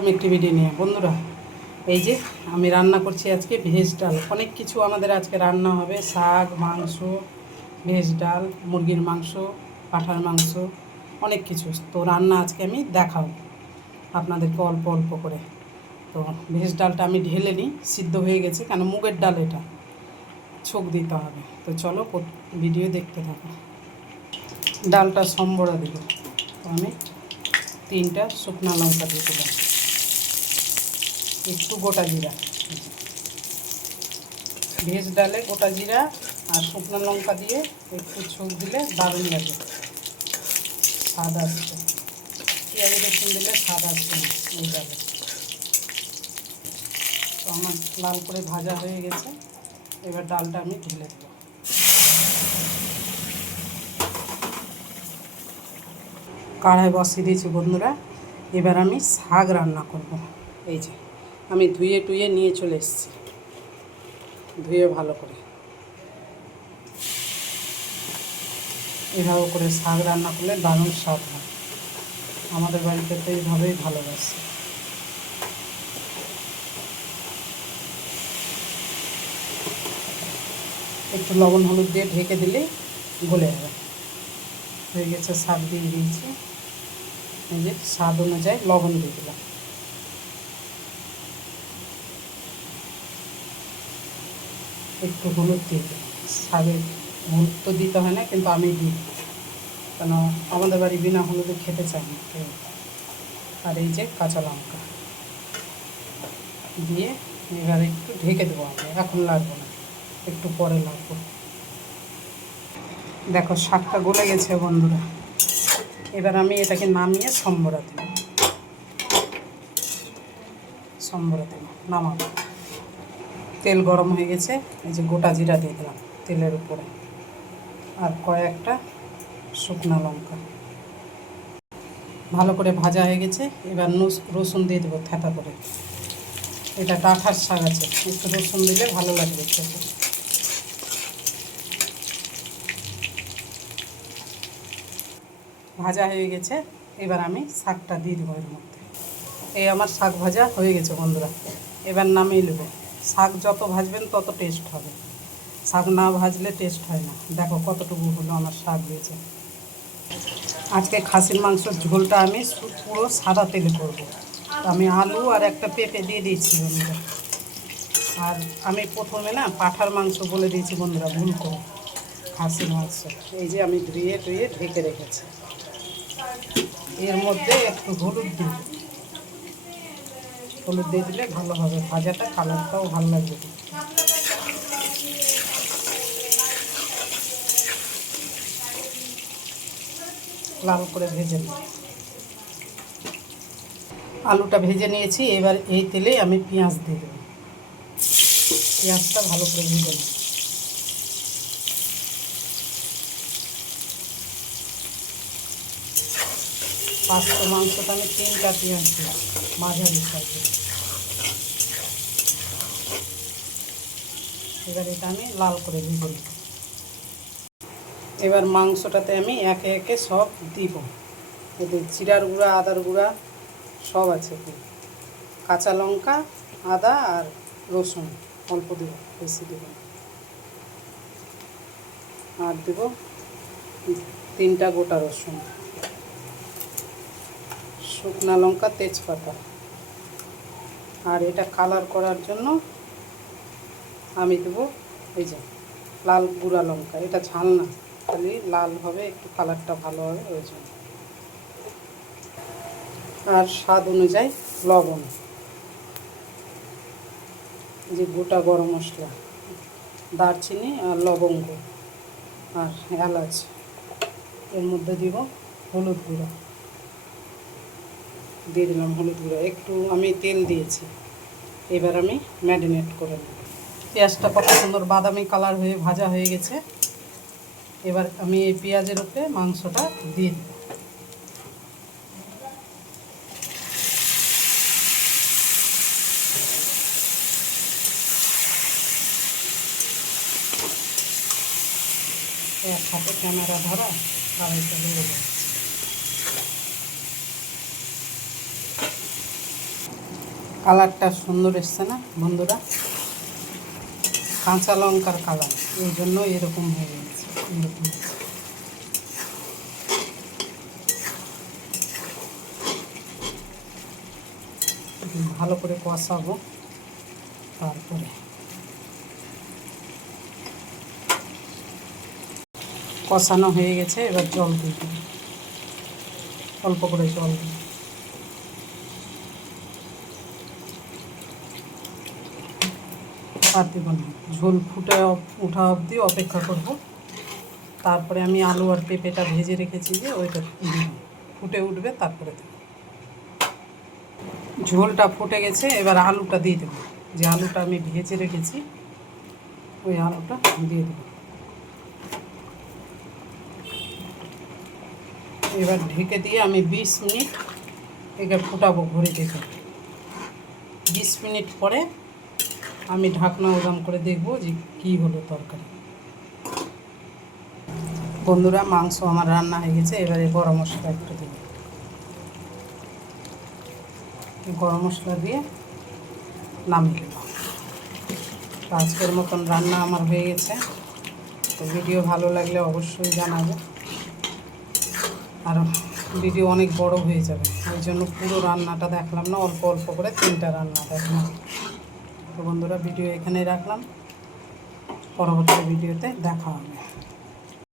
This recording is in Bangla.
আসলাম একটি ভিডিও নিয়ে। বন্ধুরা, এই যে আমি রান্না করছি আজকে ভেজ ডাল। অনেক কিছু আমাদের আজকে রান্না হবে, শাক, মাংস, ভেজ ডাল, মুরগির মাংস, পাঁঠার মাংস, অনেক কিছু। তো রান্না আজকে আমি দেখাবো আপনাদেরকে অল্প অল্প করে। তো ভেজ ডালটা আমি ঢেলে নিই, সিদ্ধ হয়ে গেছে, কেন মুগের ডাল, এটা ছোক দিতে হবে। তো চলো ভিডিও দেখতে থাকো। ডালটা সম্বরা দিব, তো আমি 3টা শুকনো লঙ্কা দিয়ে দিলাম, একটু গোটা জিরা। ভেজ ডালে গোটা জিরা আর শুকনো লঙ্কা দিয়ে একটু ছোক দিলে দারুণ লাগে, স্বাদ আসছে। পেঁয়াজ রসুন দিলে স্বাদ আসছে না এই ডালে। তো আমার লাল করে ভাজা হয়ে গেছে, এবার ডালটা আমি ঢেলে দেবো। কড়াই বসিয়ে দিয়েছি বন্ধুরা। এবার আমি শাক রান্না করব। এই যে আমি ধুয়ে টুয়ে নিয়ে চলে এসেছি, ধুয়ে ভালো করে। এভাবে করে শাক রান্না করলে দারুণ স্বাদ হয়। আমাদের বাড়িতে তো এইভাবেই ভালোবাসে। একটু লবণ হলুদ দিয়ে ঢেকে দিলেই গলে যাবে। হয়ে গেছে, শাক দিয়ে দিয়েছি। এই যে স্বাদ অনুযায়ী লবণ দিয়ে দিলাম, একটু হলুদ দিয়ে দিলাম। শাকে হলুদ তো দিতে হয় না, কিন্তু আমি দিই, কেন আমাদের বাড়ি বিনা হলুদে খেতে চাই না কেউ। আর এই যে কাঁচা লঙ্কা দিয়ে এবার একটু ঢেকে দেবো। আমি এখন লাগবো না, একটু পরে লাগবো। দেখো শাকটা গলে গেছে বন্ধুরা। এবার আমি এটাকে নামিয়ে সম্বরা দেব, নামাবো। তেল গরম হয়ে গেছে, এই যে গোটা জিরা দিয়ে দিলাম তেলের উপরে, আর কয়েকটা শুকনো লঙ্কা। ভালো করে ভাজা হয়ে গেছে। এবার রসুন দিয়ে দেবো থেঁতা করে। এটা ডাঁটার শাক আছে, একটু রসুন দিলে ভালো লাগবে খেতে। ভাজা হয়ে গেছে, এবার আমি শাকটা দিয়ে দেবো এর মধ্যে। এই আমার শাক ভাজা হয়ে গেছে বন্ধুরা। এবার নামিয়ে নেব। শাক যত ভাজবেন তত টেস্ট হবে, শাক না ভাজলে টেস্ট হয় না। দেখো কতটুকু হলো আমার শাক হয়েছে। আজকে খাসির মাংসের ঝোলটা আমি পুরো সাদা তেলে করবো। আমি আলু আর একটা পেঁপে দিয়ে দিয়েছি বন্ধুরা। আর আমি প্রথমে না পাঁঠার মাংস বলে দিয়েছি বন্ধুরা, ভুল করে। খাসির মাংস এই যে আমি ধুয়ে টুয়ে ঢেকে রেখেছি। এর মধ্যে একটু হলুদ দিই, হলুদ দিয়ে দিলে ভালো হবে ভাজাটা, কালারটাও ভালো লাগবে। লাল করে ভেজে নিই। আলুটা ভেজে নিয়েছি, এবার এই তেলে আমি পেঁয়াজ দিয়ে দেবো। পেঁয়াজটা ভালো করে ভেজে নিই। পাঁচশো মাংসটা আমি 3টা পেঁয়াজ দিই, মাঝারি সাইজে। এবার এটা আমি লাল করে ভেজে নিই। এবার মাংসটাতে আমি একে একে সব দিব। এতে জিরার গুঁড়া, আদার গুঁড়া সব আছে, কাঁচা লঙ্কা, আদা আর রসুন অল্প দেবো, বেশি দেবো। আর দেবো 3টা গোটা রসুন, শুকনো লঙ্কা, তেজপাতা। আর এটা কালার করার জন্য আমি দেবো এই যে লাল গুঁড়া লঙ্কা। এটা ঝাল না, খালি লাল হবে, একটু কালারটা ভালো হবে ওই জন্য। আর স্বাদ অনুযায়ী লবণ, যে গোটা গরম মশলা, দারচিনি আর লবঙ্গ আর এলাচ। এর মধ্যে দিব হলুদ গুঁড়ো, দিয়ে দিলাম হলুদ গুঁড়ো। একটু আমি তেল দিয়েছি। এবার আমি ম্যারিনেট করে নেব। পেঁয়াজটা কত সুন্দর বাদামি কালার হয়ে ভাজা হয়ে গেছে। এবার আমি এই পেঁয়াজের উপরে মাংসটা দিয়ে দেব। এক হাতে ক্যামেরা ধরা, কড়াইটা লেগে যাচ্ছে। কালারটা সুন্দর এসছে না বন্ধুরা, কাঁচা লঙ্কার কালার, এই জন্য এরকম হয়ে গেছে। এরকম ভালো করে কষাবো। তারপরে কষানো হয়ে গেছে, এবার জল দিয়ে দেবো, অল্প করে জল দিই। আর দেবো না, ঝোল ফুটে ওঠা অবধি অপেক্ষা করব। তারপরে আমি আলু আর পেঁপেটা ভেজে রেখেছি যে ওইটা দিব, ফুটে উঠবে তারপরে দেবো। ঝোলটা ফুটে গেছে, এবার আলুটা দিয়ে দেবো, যে আলুটা আমি ভেজে রেখেছি ওই আলুটা দিয়ে দেবো। এবার ঢেকে দিয়ে আমি 20 মিনিট একে ফুটাবো ঘুরে দেখে। 20 মিনিট পরে আমি ঢাকনা উদাম করে দেখবো যে কী হলো তরকারি। বন্ধুরা, মাংস আমার রান্না হয়ে গেছে, এবারে গরম মশলা একটু দেবো। গরম মশলা দিয়ে নামিয়ে দেবো। আজকের মতন রান্না আমার হয়ে গেছে। তো ভিডিও ভালো লাগলে অবশ্যই জানাবে, আর ভিডিও অনেক বড় হয়ে যাবে, ওই জন্য পুরো রান্নাটা দেখলাম না, অল্প অল্প করে 3টা রান্না দেখলাম। তো বন্ধুরা, ভিডিও এখানেই রাখলাম, পরবর্তী ভিডিওতে দেখা হবে।